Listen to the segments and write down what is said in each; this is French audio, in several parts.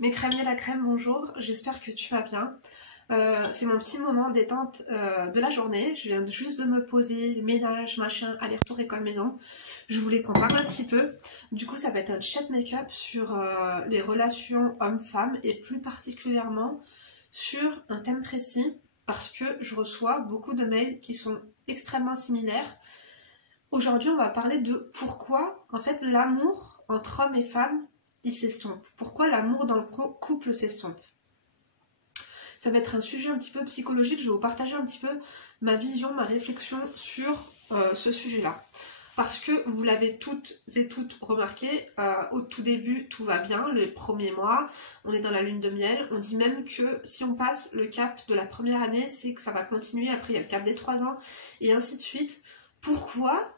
Mes crèmes et la crème, bonjour, j'espère que tu vas bien. C'est mon petit moment détente de la journée. Je viens juste de me poser, ménage, machin, aller-retour école-maison. Je voulais qu'on parle un petit peu. Du coup, ça va être un chat make-up sur les relations hommes-femmes et plus particulièrement sur un thème précis parce que je reçois beaucoup de mails qui sont extrêmement similaires. Aujourd'hui, on va parler de pourquoi, en fait, l'amour entre hommes et femmes, il s'estompe. Pourquoi l'amour dans le couple s'estompe. Ça va être un sujet un petit peu psychologique. Je vais vous partager un petit peu ma vision, ma réflexion sur ce sujet-là. Parce que vous l'avez toutes et toutes remarqué, au tout début, tout va bien, les premiers mois, on est dans la lune de miel. On dit même que si on passe le cap de la première année, c'est que ça va continuer. Après, il y a le cap des 3 ans, et ainsi de suite. Pourquoi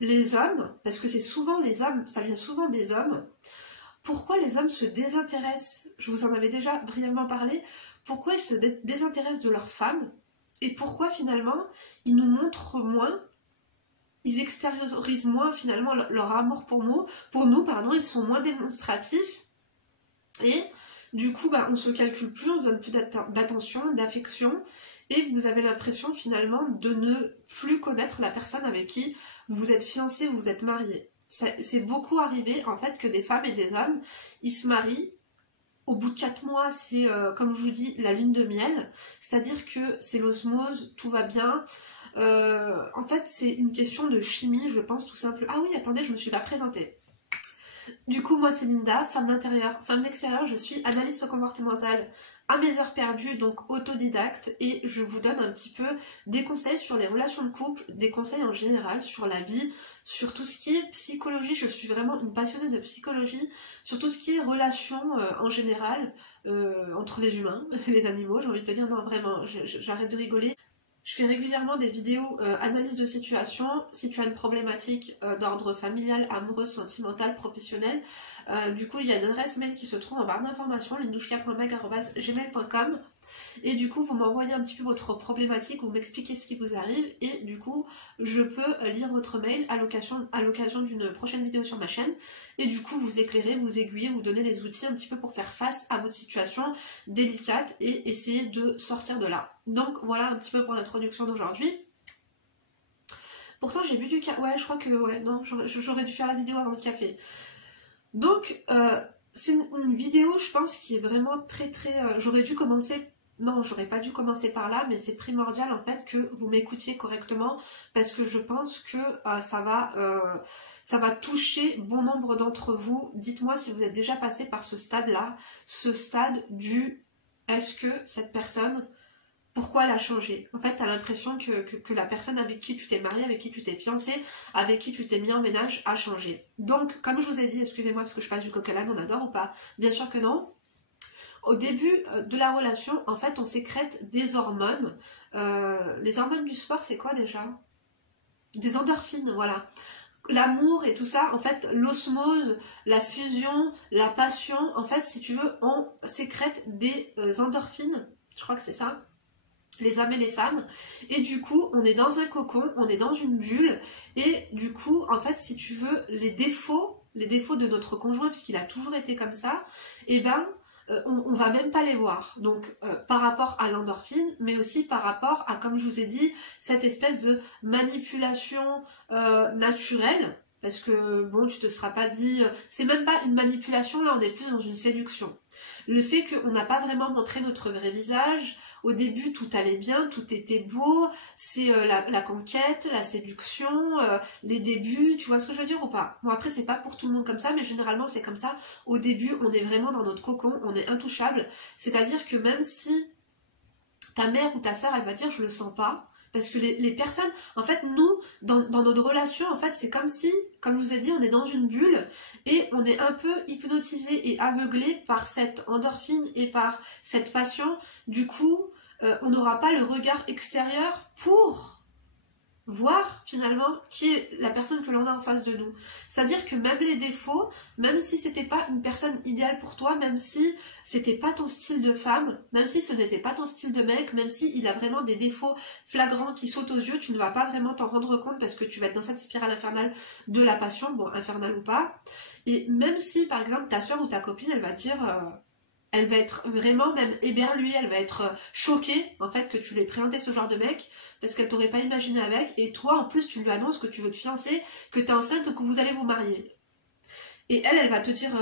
les hommes, parce que c'est souvent les hommes, ça vient souvent des hommes, pourquoi les hommes se désintéressent, je vous en avais déjà brièvement parlé, pourquoi ils se désintéressent de leurs femmes, et pourquoi finalement ils nous montrent moins, ils extériorisent moins finalement leur amour pour nous, ils sont moins démonstratifs, et du coup on se calcule plus, on se donne plus d'attention, d'affection, et vous avez l'impression finalement de ne plus connaître la personne avec qui vous êtes fiancé ou vous êtes marié. C'est beaucoup arrivé en fait que des femmes et des hommes, ils se marient, au bout de 4 mois c'est comme je vous dis la lune de miel, c'est-à-dire que c'est l'osmose, tout va bien. En fait c'est une question de chimie je pense tout simplement. Ah oui attendez, je me suis pas présentée. Du coup, moi c'est Linda, femme d'intérieur, femme d'extérieur, je suis analyste comportementale à mes heures perdues, donc autodidacte, et je vous donne un petit peu des conseils sur les relations de couple, des conseils en général sur la vie, sur tout ce qui est psychologie. Je suis vraiment une passionnée de psychologie, sur tout ce qui est relations en général, entre les humains, les animaux, j'ai envie de te dire, non vraiment, j'arrête de rigoler. Je fais régulièrement des vidéos analyse de situation. Si tu as une problématique d'ordre familial, amoureux, sentimental, professionnel, du coup il y a une adresse mail qui se trouve en barre d'informations, lindouchka.mag@gmail.com, et du coup vous m'envoyez un petit peu votre problématique, vous m'expliquez ce qui vous arrive, et du coup je peux lire votre mail à l'occasion d'une prochaine vidéo sur ma chaîne, et du coup vous éclairer, vous aiguiller, vous donner les outils un petit peu pour faire face à votre situation délicate et essayer de sortir de là. Donc voilà un petit peu pour l'introduction d'aujourd'hui. Pourtant j'ai bu du café, ouais je crois que, ouais non, j'aurais dû faire la vidéo avant le café. Donc c'est une vidéo je pense qui est vraiment très j'aurais dû commencer. Non, j'aurais pas dû commencer par là, mais c'est primordial en fait que vous m'écoutiez correctement parce que je pense que ça va toucher bon nombre d'entre vous. Dites-moi si vous êtes déjà passé par ce stade-là, ce stade du est-ce que cette personne, pourquoi elle a changé? En fait, tu as l'impression que la personne avec qui tu t'es marié, avec qui tu t'es fiancé, avec qui tu t'es mis en ménage a changé. Donc, comme je vous ai dit, excusez-moi parce que je passe du coq à l'âne, on adore ou pas? Bien sûr que non. Au début de la relation, en fait, on sécrète des hormones. Les hormones du sport, c'est quoi déjà? Des endorphines, voilà. L'amour et tout ça, en fait, l'osmose, la fusion, la passion, en fait, si tu veux, on sécrète des endorphines. Je crois que c'est ça, les hommes et les femmes, et du coup on est dans un cocon, on est dans une bulle, et du coup en fait si tu veux les défauts de notre conjoint, puisqu'il a toujours été comme ça, et ben on va même pas les voir, donc par rapport à l'endorphine, mais aussi par rapport à, comme je vous ai dit, cette espèce de manipulation naturelle, parce que bon tu te seras pas dit, c'est même pas une manipulation, là on est plus dans une séduction. Le fait qu'on n'a pas vraiment montré notre vrai visage, au début tout allait bien, tout était beau, c'est la conquête, la séduction, les débuts, tu vois ce que je veux dire ou pas? Bon après c'est pas pour tout le monde comme ça, mais généralement c'est comme ça. Au début on est vraiment dans notre cocon, on est intouchable, c'est-à-dire que même si ta mère ou ta soeur elle va dire je le sens pas, parce que les personnes, en fait nous, dans notre relation, en fait c'est comme si, comme je vous ai dit, on est dans une bulle et on est un peu hypnotisé et aveuglé par cette endorphine et par cette passion. Du coup, on n'aura pas le regard extérieur pour voir finalement qui est la personne que l'on a en face de nous. C'est-à-dire que même les défauts, même si c'était pas une personne idéale pour toi, même si c'était pas ton style de femme, même si ce n'était pas ton style de mec, même si il a vraiment des défauts flagrants qui sautent aux yeux, tu ne vas pas vraiment t'en rendre compte parce que tu vas être dans cette spirale infernale de la passion, bon, infernale ou pas. Et même si par exemple ta soeur ou ta copine, elle va dire... elle va être vraiment même éberluée, elle va être choquée en fait que tu lui aies présenté ce genre de mec parce qu'elle t'aurait pas imaginé avec, et toi en plus tu lui annonces que tu veux te fiancer, que t'es enceinte ou que vous allez vous marier. Et elle va te dire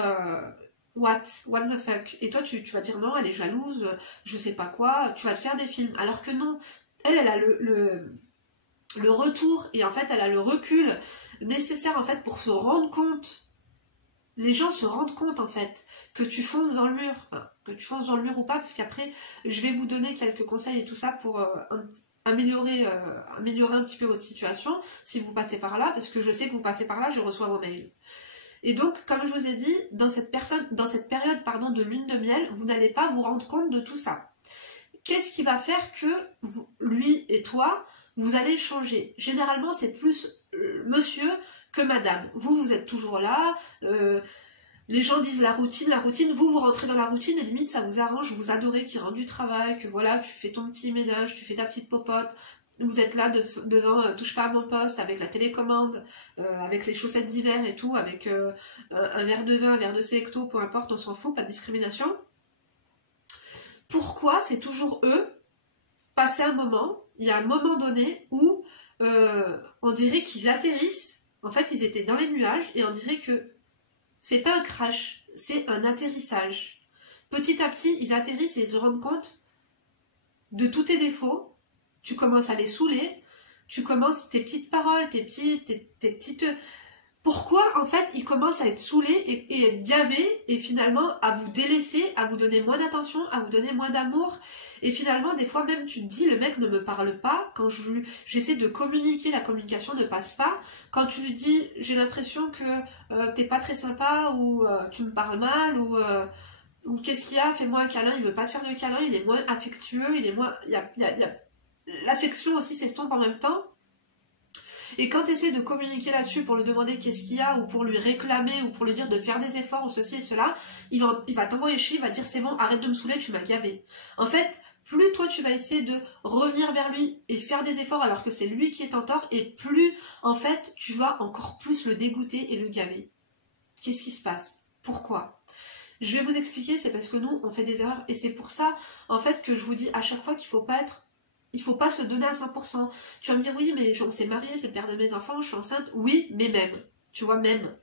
what the fuck, et toi tu vas dire non, elle est jalouse, je sais pas quoi, tu vas te faire des films, alors que non, elle a le retour, et en fait elle a le recul nécessaire en fait pour se rendre compte. Les gens se rendent compte en fait que tu fonces dans le mur, enfin, que tu fonces dans le mur ou pas, parce qu'après je vais vous donner quelques conseils et tout ça pour améliorer un petit peu votre situation si vous passez par là, parce que je sais que vous passez par là, je reçois vos mails. Et donc, comme je vous ai dit, dans cette période de lune de miel, vous n'allez pas vous rendre compte de tout ça. Qu'est-ce qui va faire que lui et toi, vous allez changer? Généralement, c'est plus monsieur que madame. Vous êtes toujours là, les gens disent la routine, vous rentrez dans la routine et limite ça vous arrange, vous adorez qu'il rende du travail, que voilà, tu fais ton petit ménage, tu fais ta petite popote, vous êtes là devant touche pas à mon poste, avec la télécommande, avec les chaussettes d'hiver et tout, avec un verre de vin, un verre de Selecto, peu importe, on s'en fout, pas de discrimination. Pourquoi c'est toujours eux, passer un moment, il y a un moment donné où on dirait qu'ils atterrissent. En fait, ils étaient dans les nuages et on dirait que c'est pas un crash, c'est un atterrissage. Petit à petit, ils atterrissent et ils se rendent compte de tous tes défauts. Tu commences à les saouler, tu commences tes petites paroles, tes petites... Pourquoi, en fait, ils commencent à être saoulés et être gavés et finalement à vous délaisser, à vous donner moins d'attention, à vous donner moins d'amour. Et finalement, des fois même, tu te dis, le mec ne me parle pas. Quand j'essaie de communiquer, la communication ne passe pas. Quand tu lui dis, j'ai l'impression que t'es pas très sympa, ou tu me parles mal, ou qu'est-ce qu'il y a, fais-moi un câlin, il veut pas te faire de câlin, il est moins affectueux, il est moins... L'affection aussi s'estompe en même temps. Et quand tu essaies de communiquer là-dessus pour lui demander qu'est-ce qu'il y a, ou pour lui réclamer, ou pour lui dire de faire des efforts, ou ceci et cela, il va t'envoyer chier, il va dire c'est bon, arrête de me saouler, tu m'as gavé. En fait, plus toi tu vas essayer de revenir vers lui et faire des efforts alors que c'est lui qui est en tort, et plus en fait tu vas encore plus le dégoûter et le gaver. Qu'est-ce qui se passe? Pourquoi? Je vais vous expliquer, c'est parce que nous on fait des erreurs, et c'est pour ça en fait que je vous dis à chaque fois qu'il faut pas se donner à 100%. Tu vas me dire, oui, mais on s'est marié, c'est le père de mes enfants, je suis enceinte. Oui, mais même. Tu vois, même.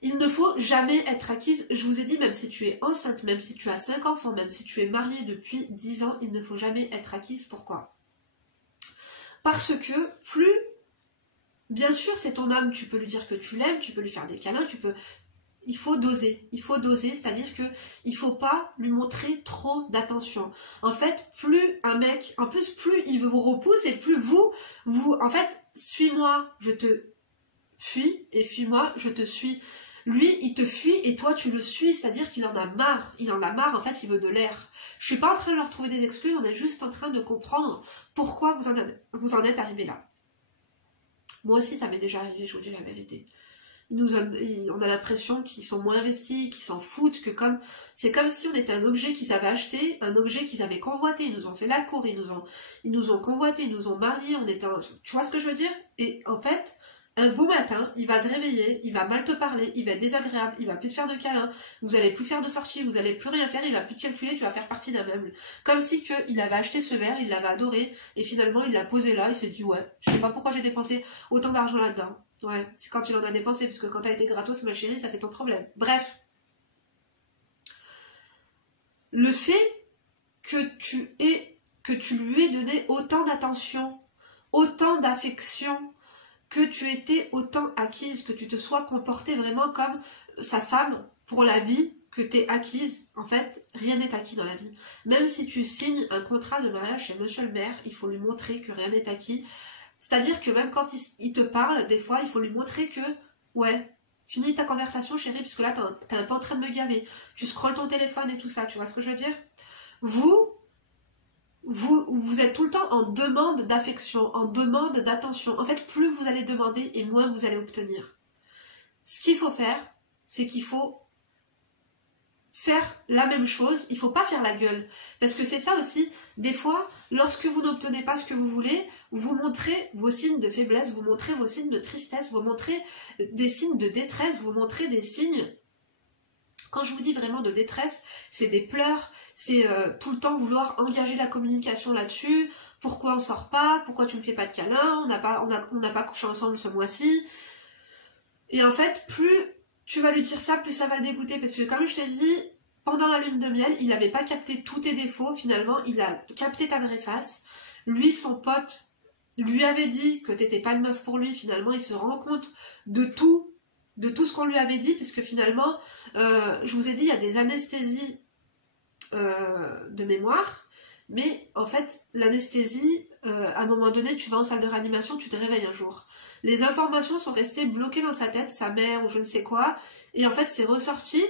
Il ne faut jamais être acquise. Je vous ai dit, même si tu es enceinte, même si tu as 5 enfants, même si tu es mariée depuis 10 ans, il ne faut jamais être acquise. Pourquoi? Parce que plus... Bien sûr, c'est ton homme, tu peux lui dire que tu l'aimes, tu peux lui faire des câlins, tu peux... Il faut doser, c'est-à-dire que il faut pas lui montrer trop d'attention. En fait, plus un mec, en plus, plus il vous repousse et plus vous, en fait, suis-moi, je te fuis, et fuis-moi, je te suis. Lui, il te fuit et toi, tu le suis, c'est-à-dire qu'il en a marre. Il en a marre, en fait, il veut de l'air. Je suis pas en train de leur trouver des excuses, on est juste en train de comprendre pourquoi vous en êtes arrivé là. Moi aussi, ça m'est déjà arrivé, je vous dis la vérité. On a l'impression qu'ils sont moins investis, qu'ils s'en foutent, que c'est comme si on était un objet qu'ils avaient acheté, un objet qu'ils avaient convoité, ils nous ont fait la cour, ils nous ont convoité, ils nous ont mariés, tu vois ce que je veux dire? Et en fait, un beau matin, il va se réveiller, il va mal te parler, il va être désagréable, il va plus te faire de câlins, vous allez plus faire de sorties, vous allez plus rien faire, il va plus te calculer, tu vas faire partie d'un meuble. Comme si il avait acheté ce verre, il l'avait adoré, et finalement il l'a posé là, il s'est dit ouais, je sais pas pourquoi j'ai dépensé autant d'argent là-dedans. Ouais, c'est quand il en a dépensé, parce que quand t'as été gratos, ma chérie, ça c'est ton problème. Bref. Le fait que tu lui aies donné autant d'attention, autant d'affection, que tu étais autant acquise, que tu te sois comportée vraiment comme sa femme pour la vie, que tu es acquise, en fait, rien n'est acquis dans la vie. Même si tu signes un contrat de mariage chez monsieur le maire, il faut lui montrer que rien n'est acquis. C'est-à-dire que même quand il te parle, des fois, il faut lui montrer que, ouais, finis ta conversation, chérie, parce que là, t'es un peu en train de me gaver. Tu scrolles ton téléphone et tout ça, tu vois ce que je veux dire? Vous vous êtes tout le temps en demande d'affection, en demande d'attention. En fait, plus vous allez demander et moins vous allez obtenir. Ce qu'il faut faire, c'est qu'il faut faire la même chose, il ne faut pas faire la gueule. Parce que c'est ça aussi, des fois, lorsque vous n'obtenez pas ce que vous voulez, vous montrez vos signes de faiblesse, vous montrez vos signes de tristesse, vous montrez des signes de détresse, vous montrez des signes... Quand je vous dis vraiment de détresse, c'est des pleurs, c'est tout le temps vouloir engager la communication là-dessus. Pourquoi on sort pas? Pourquoi tu me fais pas de câlin? On n'a pas couché ensemble ce mois-ci. Et en fait, plus tu vas lui dire ça, plus ça va le dégoûter. Parce que comme je t'ai dit, pendant la lune de miel, il n'avait pas capté tous tes défauts. Finalement, il a capté ta vraie face. Lui, son pote, lui avait dit que t'étais pas une meuf pour lui. Finalement, il se rend compte de tout ce qu'on lui avait dit, puisque finalement, je vous ai dit, il y a des anesthésies de mémoire, mais en fait, l'anesthésie, à un moment donné, tu vas en salle de réanimation, tu te réveilles un jour. Les informations sont restées bloquées dans sa tête, sa mère ou je ne sais quoi, et en fait, c'est ressorti,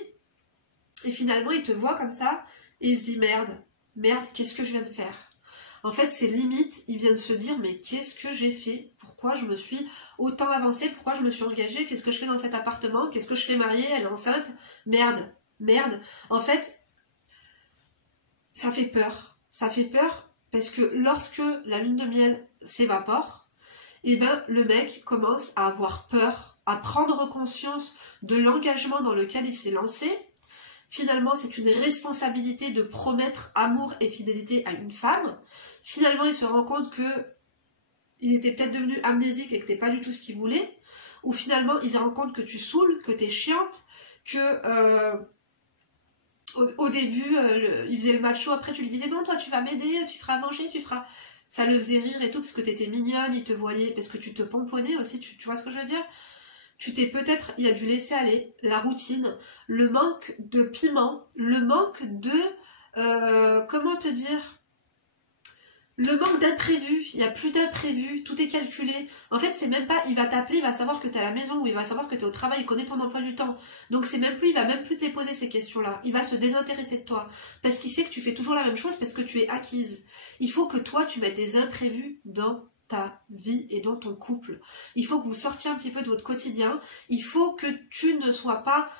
et finalement, il te voit comme ça, et il se dit, merde, qu'est-ce que je viens de faire? En fait, c'est limite, il vient de se dire, mais qu'est-ce que j'ai fait? Pourquoi je me suis autant avancée? Pourquoi je me suis engagée? Qu'est-ce que je fais dans cet appartement? Qu'est-ce que je fais mariée? Elle est enceinte? Merde. En fait, ça fait peur. Ça fait peur parce que lorsque la lune de miel s'évapore, eh ben, le mec commence à avoir peur, à prendre conscience de l'engagement dans lequel il s'est lancé. Finalement, c'est une responsabilité de promettre amour et fidélité à une femme. Finalement, il se rend compte que il était peut-être devenu amnésique et que t'es pas du tout ce qu'il voulait. Ou finalement, il se rend compte que tu saoules, que t'es chiante, que au début, il faisait le macho. Après, tu lui disais non, toi, tu vas m'aider, tu feras manger, tu feras. Ça le faisait rire et tout parce que t'étais mignonne, il te voyait, parce que tu te pomponnais aussi. Tu vois ce que je veux dire? Tu t'es peut-être, il a dû laisser aller la routine, le manque de piment, le manque de, comment te dire, le manque d'imprévu, il n'y a plus d'imprévu, tout est calculé. En fait, c'est même pas, il va t'appeler, il va savoir que tu es à la maison ou il va savoir que tu es au travail, il connaît ton emploi du temps. Donc c'est même plus, il va même plus te poser ces questions-là. Il va se désintéresser de toi parce qu'il sait que tu fais toujours la même chose parce que tu es acquise. Il faut que toi, tu mettes des imprévus dans ta vie et dans ton couple. Il faut que vous sortiez un petit peu de votre quotidien. Il faut que tu ne sois pas,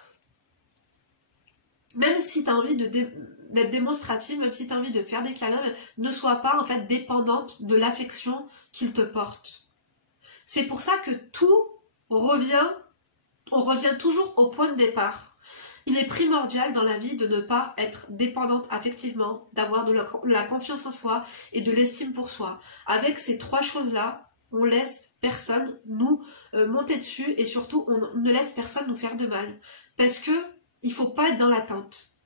même si tu as envie d'être démonstrative, même si tu as envie de faire des câlins, ne sois pas en fait dépendante de l'affection qu'il te porte. C'est pour ça que tout revient, on revient toujours au point de départ. Il est primordial dans la vie de ne pas être dépendante affectivement, d'avoir de la confiance en soi et de l'estime pour soi. Avec ces trois choses-là, on laisse personne nous monter dessus et surtout on ne laisse personne nous faire de mal. Parce que il faut pas être dans l'attente.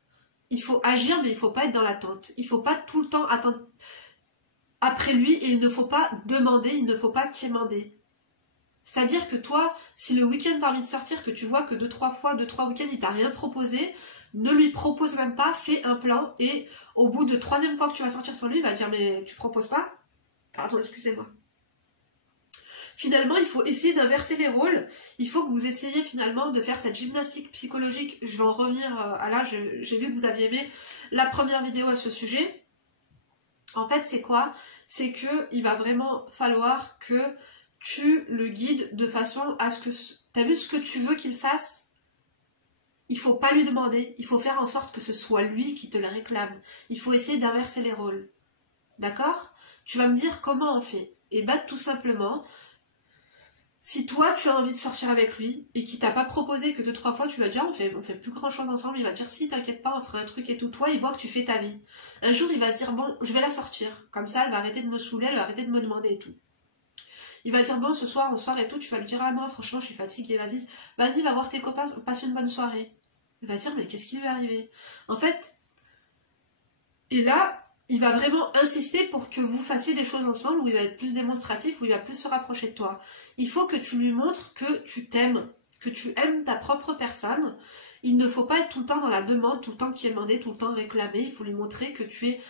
Il faut agir mais il faut pas être dans l'attente. Il faut pas tout le temps attendre après lui et il ne faut pas demander, il ne faut pas quémander. C'est-à-dire que toi, si le week-end t'as envie de sortir, que tu vois que 2-3 week-ends il t'a rien proposé, ne lui propose même pas, fais un plan et au bout de 3e fois que tu vas sortir sans lui, il va dire mais tu proposes pas? Pardon, excusez-moi. Finalement, il faut essayer d'inverser les rôles. Il faut que vous essayiez finalement de faire cette gymnastique psychologique. Je vais en revenir à là, j'ai vu que vous aviez aimé la première vidéo à ce sujet. En fait, c'est quoi? C'est que il va vraiment falloir que tu le guides de façon à ce que... T'as vu ce que tu veux qu'il fasse? Il faut pas lui demander. Il faut faire en sorte que ce soit lui qui te le réclame. Il faut essayer d'inverser les rôles. D'accord? Tu vas me dire comment on fait. Et bah tout simplement... Si toi tu as envie de sortir avec lui et qu'il t'a pas proposé que 2-3 fois, tu vas dire on fait plus grand chose ensemble, il va te dire si t'inquiète pas on fera un truc et tout, toi il voit que tu fais ta vie. Un jour il va se dire bon je vais la sortir, comme ça elle va arrêter de me saouler, elle va arrêter de me demander et tout. Il va dire bon ce soir on sort et tout, tu vas lui dire ah non franchement je suis fatiguée, vas-y va voir tes copains, passe une bonne soirée. Il va se dire mais qu'est-ce qui lui est arrivé? En fait, et là il va vraiment insister pour que vous fassiez des choses ensemble où il va être plus démonstratif, où il va plus se rapprocher de toi. Il faut que tu lui montres que tu t'aimes, que tu aimes ta propre personne. Il ne faut pas être tout le temps dans la demande, tout le temps quémander, tout le temps réclamer. Il faut lui montrer que tu es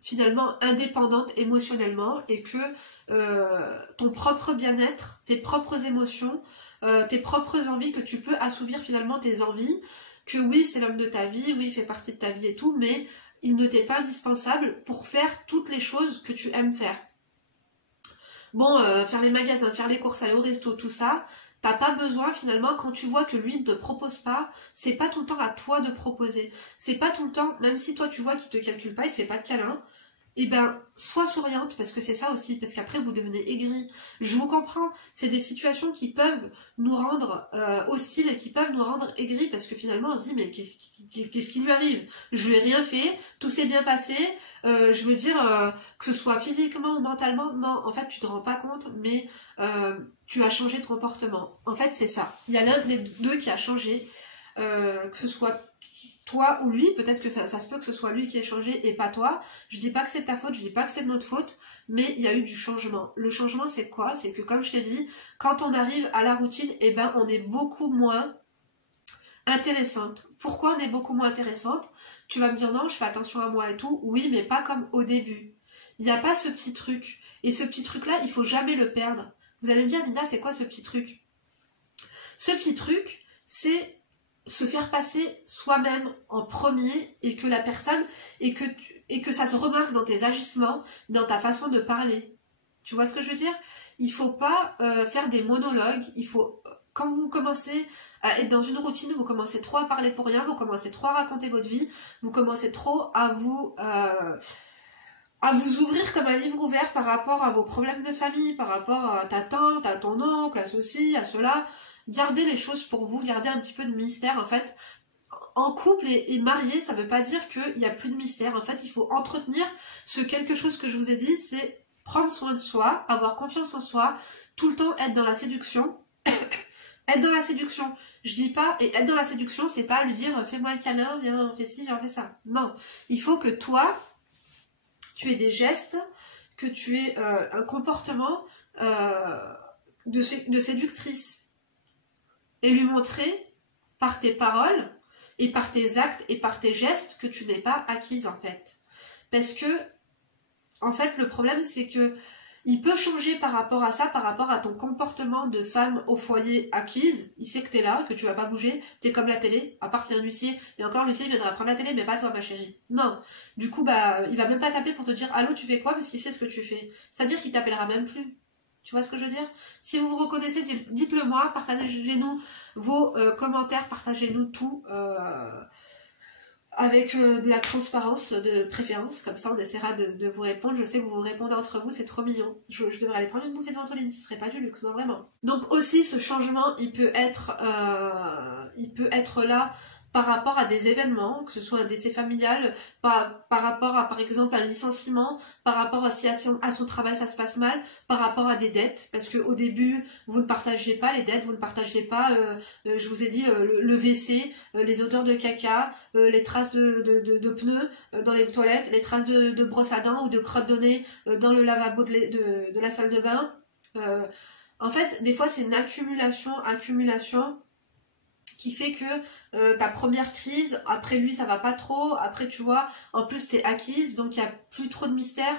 finalement indépendante émotionnellement et que ton propre bien-être, tes propres émotions, tes propres envies, que tu peux assouvir finalement tes envies, que oui c'est l'homme de ta vie, oui il fait partie de ta vie et tout, mais il ne t'est pas indispensable pour faire toutes les choses que tu aimes faire. Bon, faire les magasins, faire les courses, aller au resto, tout ça, t'as pas besoin finalement, quand tu vois que lui ne te propose pas, c'est pas tout le temps à toi de proposer. C'est pas tout le temps, même si toi tu vois qu'il te calcule pas, il te fait pas de câlin, et ben, sois souriante, parce que c'est ça aussi, parce qu'après vous devenez aigri. Je vous comprends, c'est des situations qui peuvent nous rendre hostiles et qui peuvent nous rendre aigris, parce que finalement on se dit, mais qu'est-ce qui lui arrive? Je lui ai rien fait, tout s'est bien passé, je veux dire, que ce soit physiquement ou mentalement, non, en fait tu te rends pas compte, mais tu as changé de comportement. En fait c'est ça, il y a l'un des deux qui a changé, que ce soit toi ou lui, peut-être que ça se peut que ce soit lui qui ait changé et pas toi. Je dis pas que c'est ta faute, je dis pas que c'est de notre faute, mais il y a eu du changement. Le changement c'est quoi? C'est que comme je t'ai dit, quand on arrive à la routine, eh ben on est beaucoup moins intéressante. Pourquoi on est beaucoup moins intéressante? Tu vas me dire non, je fais attention à moi et tout. Oui, mais pas comme au début. Il n'y a pas ce petit truc. Et ce petit truc là, il faut jamais le perdre. Vous allez me dire, Nina, c'est quoi ce petit truc? Ce petit truc, c'est se faire passer soi-même en premier et que la personne, et que ça se remarque dans tes agissements, dans ta façon de parler. Tu vois ce que je veux dire? Il faut pas faire des monologues, il faut, quand vous commencez à être dans une routine, vous commencez trop à parler pour rien, vous commencez trop à raconter votre vie, vous commencez trop à vous ouvrir comme un livre ouvert par rapport à vos problèmes de famille, par rapport à ta tante, à ton oncle, à ceci, à cela. Gardez les choses pour vous, gardez un petit peu de mystère en fait. En couple et marié, ça veut pas dire qu'il n'y a plus de mystère. En fait, il faut entretenir ce quelque chose que je vous ai dit, c'est prendre soin de soi, avoir confiance en soi, tout le temps être dans la séduction. Être dans la séduction, je dis pas, et être dans la séduction, c'est pas lui dire fais-moi un câlin, viens, on fait ci, viens, on fait ça. Non, il faut que toi, tu aies des gestes, que tu aies un comportement de séductrice. Et lui montrer par tes paroles et par tes actes et par tes gestes que tu n'es pas acquise en fait. Parce que, en fait, le problème c'est que il peut changer par rapport à ça, par rapport à ton comportement de femme au foyer acquise. Il sait que t'es là, que tu vas pas bouger, t'es comme la télé, à part si un huissier, et encore l'huissier viendra prendre la télé, mais pas toi ma chérie. Non. Du coup, bah, il va même pas t'appeler pour te dire allô, tu fais quoi, parce qu'il sait ce que tu fais. C'est-à-dire qu'il t'appellera même plus. Tu vois ce que je veux dire? Si vous vous reconnaissez, dites-le moi, partagez-nous vos commentaires, partagez-nous tout avec de la transparence de préférence, comme ça on essaiera de vous répondre. Je sais que vous vous répondez entre vous, c'est trop mignon. Je devrais aller prendre une bouffée de ventoline, ce serait pas du luxe, non vraiment. Donc aussi ce changement, il peut être là par rapport à des événements, que ce soit un décès familial, par rapport à par exemple un licenciement, par rapport à si à son travail ça se passe mal, par rapport à des dettes, parce que au début vous ne partagez pas les dettes, vous ne partagez pas, je vous ai dit le WC, les odeurs de caca, les traces de pneus dans les toilettes, les traces de brosse à dents ou de crotte de nez dans le lavabo de la salle de bain. En fait, des fois c'est une accumulation qui fait que ta première crise, après lui ça va pas trop, après tu vois, en plus t'es acquise, donc il y a plus trop de mystère.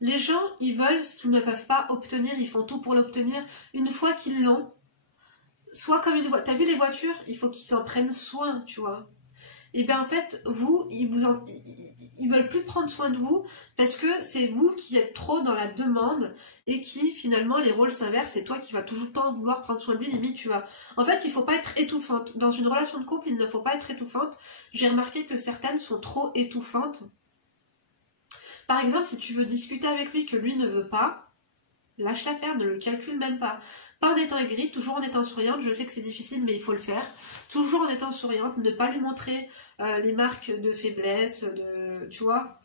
Les gens, ils veulent ce qu'ils ne peuvent pas obtenir, ils font tout pour l'obtenir. Une fois qu'ils l'ont, soit comme une voiture, t'as vu les voitures, il faut qu'ils en prennent soin, tu vois. Et bien en fait, ils veulent plus prendre soin de vous parce que c'est vous qui êtes trop dans la demande et qui finalement les rôles s'inversent, c'est toi qui vas toujours le temps vouloir prendre soin de lui, limite tu vas... En fait, il faut pas être étouffante. Dans une relation de couple, il ne faut pas être étouffante. J'ai remarqué que certaines sont trop étouffantes. Par exemple, si tu veux discuter avec lui que lui ne veut pas, lâche l'affaire, ne le calcule même pas. Pas en étant aigrie, toujours en étant souriante, je sais que c'est difficile mais il faut le faire. Toujours en étant souriante, ne pas lui montrer les marques de faiblesse, tu vois.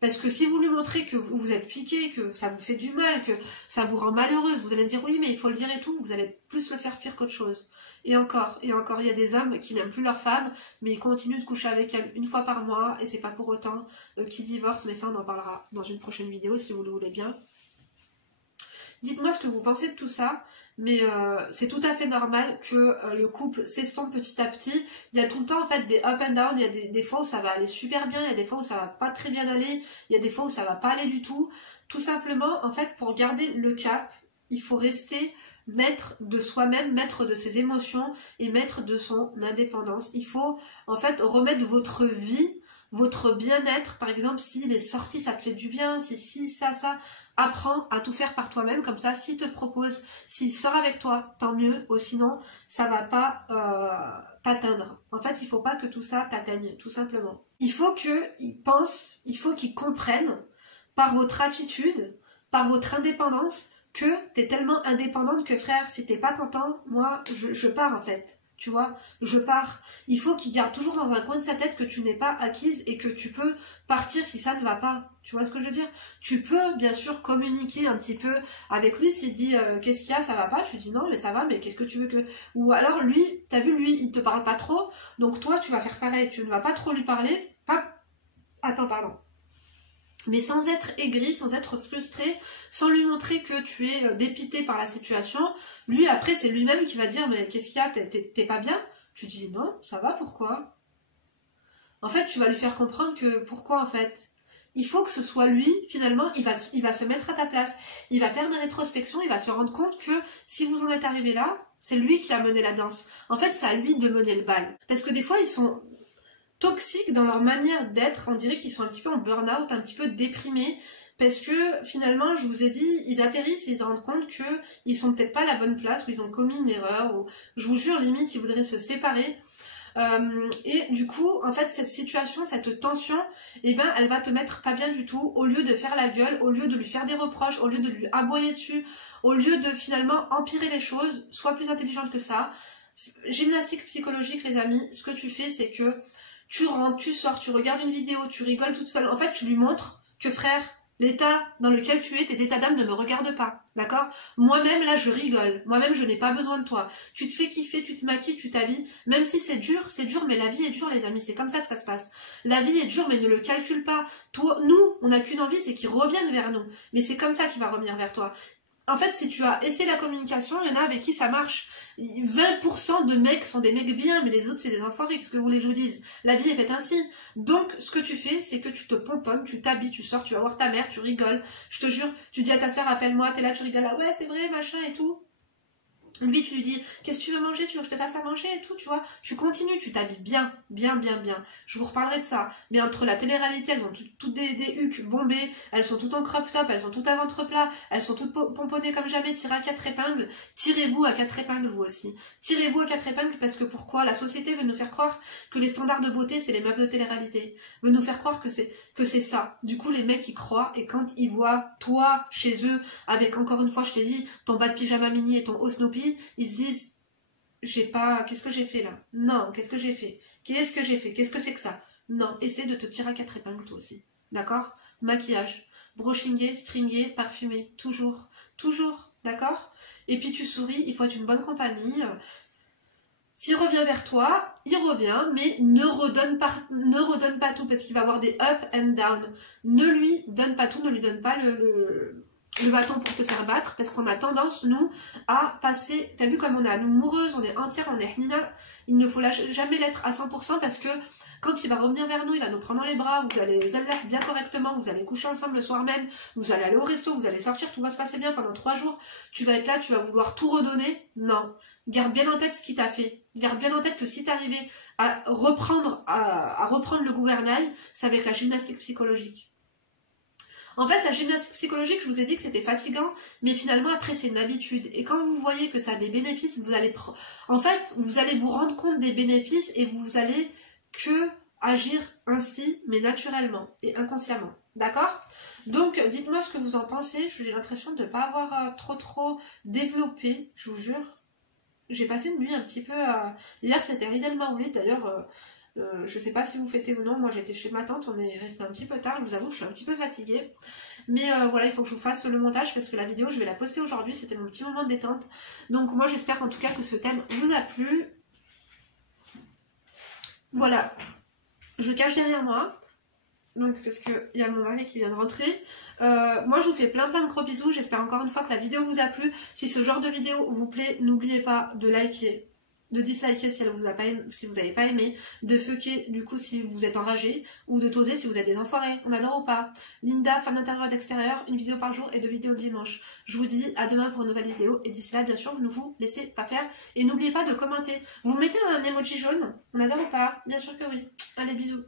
Parce que si vous lui montrez que vous êtes piqué, que ça vous fait du mal, que ça vous rend malheureuse, vous allez me dire oui mais il faut le dire et tout, vous allez plus le faire pire qu'autre chose. Et encore, il y a des hommes qui n'aiment plus leur femme, mais ils continuent de coucher avec elle une fois par mois, et c'est pas pour autant qu'ils divorcent, mais ça on en parlera dans une prochaine vidéo si vous le voulez bien. Dites-moi ce que vous pensez de tout ça, mais c'est tout à fait normal que le couple s'estompe petit à petit. Il y a tout le temps en fait des up and down, il y a des fois où ça va aller super bien, il y a des fois où ça va pas très bien aller, il y a des fois où ça va pas aller du tout. Tout simplement, en fait, pour garder le cap, il faut rester maître de soi-même, maître de ses émotions et maître de son indépendance. Il faut en fait remettre votre vie, votre bien-être. Par exemple, si les sorties ça te fait du bien, si ça, apprends à tout faire par toi-même. Comme ça, s'il te propose, s'il sort avec toi, tant mieux. Ou sinon, ça va pas t'atteindre. En fait, il faut pas que tout ça t'atteigne, tout simplement. Il faut qu'ils pensent, il faut qu'ils comprennent par votre attitude, par votre indépendance, que t'es tellement indépendante que frère, si t'es pas content, moi, je pars en fait. Tu vois, je pars. Il faut qu'il garde toujours dans un coin de sa tête que tu n'es pas acquise et que tu peux partir si ça ne va pas. Tu vois ce que je veux dire? Tu peux bien sûr communiquer un petit peu avec lui s'il dit qu'est-ce qu'il y a, ça va pas, tu dis non mais ça va, mais qu'est-ce que tu veux que... Ou alors lui, t'as vu, lui, il te parle pas trop, donc toi tu vas faire pareil, tu ne vas pas trop lui parler. Attends, pardon. Mais sans être aigri, sans être frustré, sans lui montrer que tu es dépité par la situation, lui après c'est lui-même qui va dire mais qu'est-ce qu'il y a, t'es pas bien? Tu dis non, ça va, pourquoi? En fait tu vas lui faire comprendre que pourquoi en fait. Il faut que ce soit lui, finalement, il va se mettre à ta place, il va faire une rétrospection, il va se rendre compte que si vous en êtes arrivé là, c'est lui qui a mené la danse. En fait c'est à lui de mener le bal. Parce que des fois ils sont toxiques dans leur manière d'être, on dirait qu'ils sont un petit peu en burn-out, un petit peu déprimés, parce que finalement, je vous ai dit, ils atterrissent et ils se rendent compte qu'ils sont peut-être pas à la bonne place, ou ils ont commis une erreur, ou je vous jure, limite, ils voudraient se séparer. Et du coup, en fait, cette situation, cette tension, eh ben, elle va te mettre pas bien du tout, au lieu de faire la gueule, au lieu de lui faire des reproches, au lieu de lui aboyer dessus, au lieu de finalement empirer les choses, sois plus intelligente que ça. Gymnastique psychologique, les amis, ce que tu fais, c'est que tu rentres, tu sors, tu regardes une vidéo, tu rigoles toute seule. En fait, tu lui montres que frère, l'état dans lequel tu es, tes états d'âme ne me regardent pas. D'accord? Moi-même, là, je rigole. Moi-même, je n'ai pas besoin de toi. Tu te fais kiffer, tu te maquilles, tu t'habilles. Même si c'est dur, mais la vie est dure, les amis. C'est comme ça que ça se passe. La vie est dure, mais ne le calcule pas. Toi, nous, on n'a qu'une envie, c'est qu'il revienne vers nous. Mais c'est comme ça qu'il va revenir vers toi. En fait, si tu as essayé la communication, il y en a avec qui ça marche. 20% de mecs sont des mecs bien, mais les autres, c'est des enfoirés. Qu'est-ce que vous voulez que je vous dise? La vie est faite ainsi. Donc, ce que tu fais, c'est que tu te pomponnes, tu t'habilles, tu sors, tu vas voir ta mère, tu rigoles. Je te jure, tu dis à ta soeur, appelle-moi, t'es là, tu rigoles. Ah ouais, c'est vrai, machin et tout. Lui, tu lui dis, qu'est-ce que tu veux manger? Tu veux que je te fasse à manger et tout, tu vois? Tu continues, tu t'habilles bien, bien, bien, bien. Je vous reparlerai de ça. Mais entre la télé-réalité, elles ont toutes des hucs bombés, elles sont toutes en crop top, elles sont toutes à ventre plat, elles sont toutes pomponnées comme jamais, tirées à 4 épingles. Tirez-vous à 4 épingles, vous aussi. Tirez-vous à 4 épingles parce que pourquoi? La société veut nous faire croire que les standards de beauté, c'est les meufs de télé-réalité. Veut nous faire croire que c'est ça. Du coup, les mecs, ils croient et quand ils voient toi, chez eux, avec encore une fois, je t'ai dit, ton bas de pyjama mini et ton haut Snoopy, ils se disent qu'est-ce que j'ai fait là? Non, qu'est-ce que j'ai fait? Qu'est-ce que j'ai fait? Qu'est-ce que c'est que ça? Non, essaie de te tirer à 4 épingles toi aussi. D'accord? Maquillage, brushingé, stringé, parfumé, toujours, toujours, d'accord? Et puis tu souris, il faut être une bonne compagnie. S'il revient vers toi, il revient, mais ne redonne pas tout parce qu'il va avoir des up and down. Ne lui donne pas tout, ne lui donne pas le bâton pour te faire battre, parce qu'on a tendance, nous, à passer, t'as vu comme on est amoureuse, on est entière, on est hnina, il ne faut jamais l'être à 100% parce que quand il va revenir vers nous, il va nous prendre dans les bras, vous allez les aller bien correctement, vous allez coucher ensemble le soir même, vous allez aller au resto, vous allez sortir, tout va se passer bien pendant 3 jours, tu vas être là, tu vas vouloir tout redonner, non. Garde bien en tête ce qu'il t'a fait, garde bien en tête que si t'arrivais à reprendre le gouvernail, c'est avec la gymnastique psychologique. En fait, la gymnastique psychologique, je vous ai dit que c'était fatigant, mais finalement, après, c'est une habitude. Et quand vous voyez que ça a des bénéfices, vous allez vous rendre compte des bénéfices et vous allez que agir ainsi, mais naturellement et inconsciemment. D'accord? Donc, dites-moi ce que vous en pensez. J'ai l'impression de ne pas avoir trop développé, je vous jure. J'ai passé une nuit un petit peu... Hier, c'était Ridel Maoulid, d'ailleurs... je sais pas si vous fêtez ou non, moi j'étais chez ma tante, on est resté un petit peu tard, je vous avoue je suis un petit peu fatiguée, mais voilà, il faut que je vous fasse le montage parce que la vidéo je vais la poster aujourd'hui, c'était mon petit moment de détente, donc moi j'espère en tout cas que ce thème vous a plu. Voilà, je cache derrière moi, donc parce qu'il y a mon mari qui vient de rentrer. Moi je vous fais plein de gros bisous, j'espère encore une fois que la vidéo vous a plu. Si ce genre de vidéo vous plaît, n'oubliez pas de liker, de disliker si elle vous a pas aimé, si vous n'avez pas aimé, de fucker du coup si vous êtes enragé, ou de toser si vous êtes des enfoirés, on adore ou pas. Linda, femme d'intérieur et d'extérieur, une vidéo par jour et 2 vidéos le dimanche. Je vous dis à demain pour une nouvelle vidéo, et d'ici là bien sûr vous ne vous laissez pas faire, et n'oubliez pas de commenter. Vous mettez un emoji jaune, on adore ou pas? Bien sûr que oui. Allez, bisous.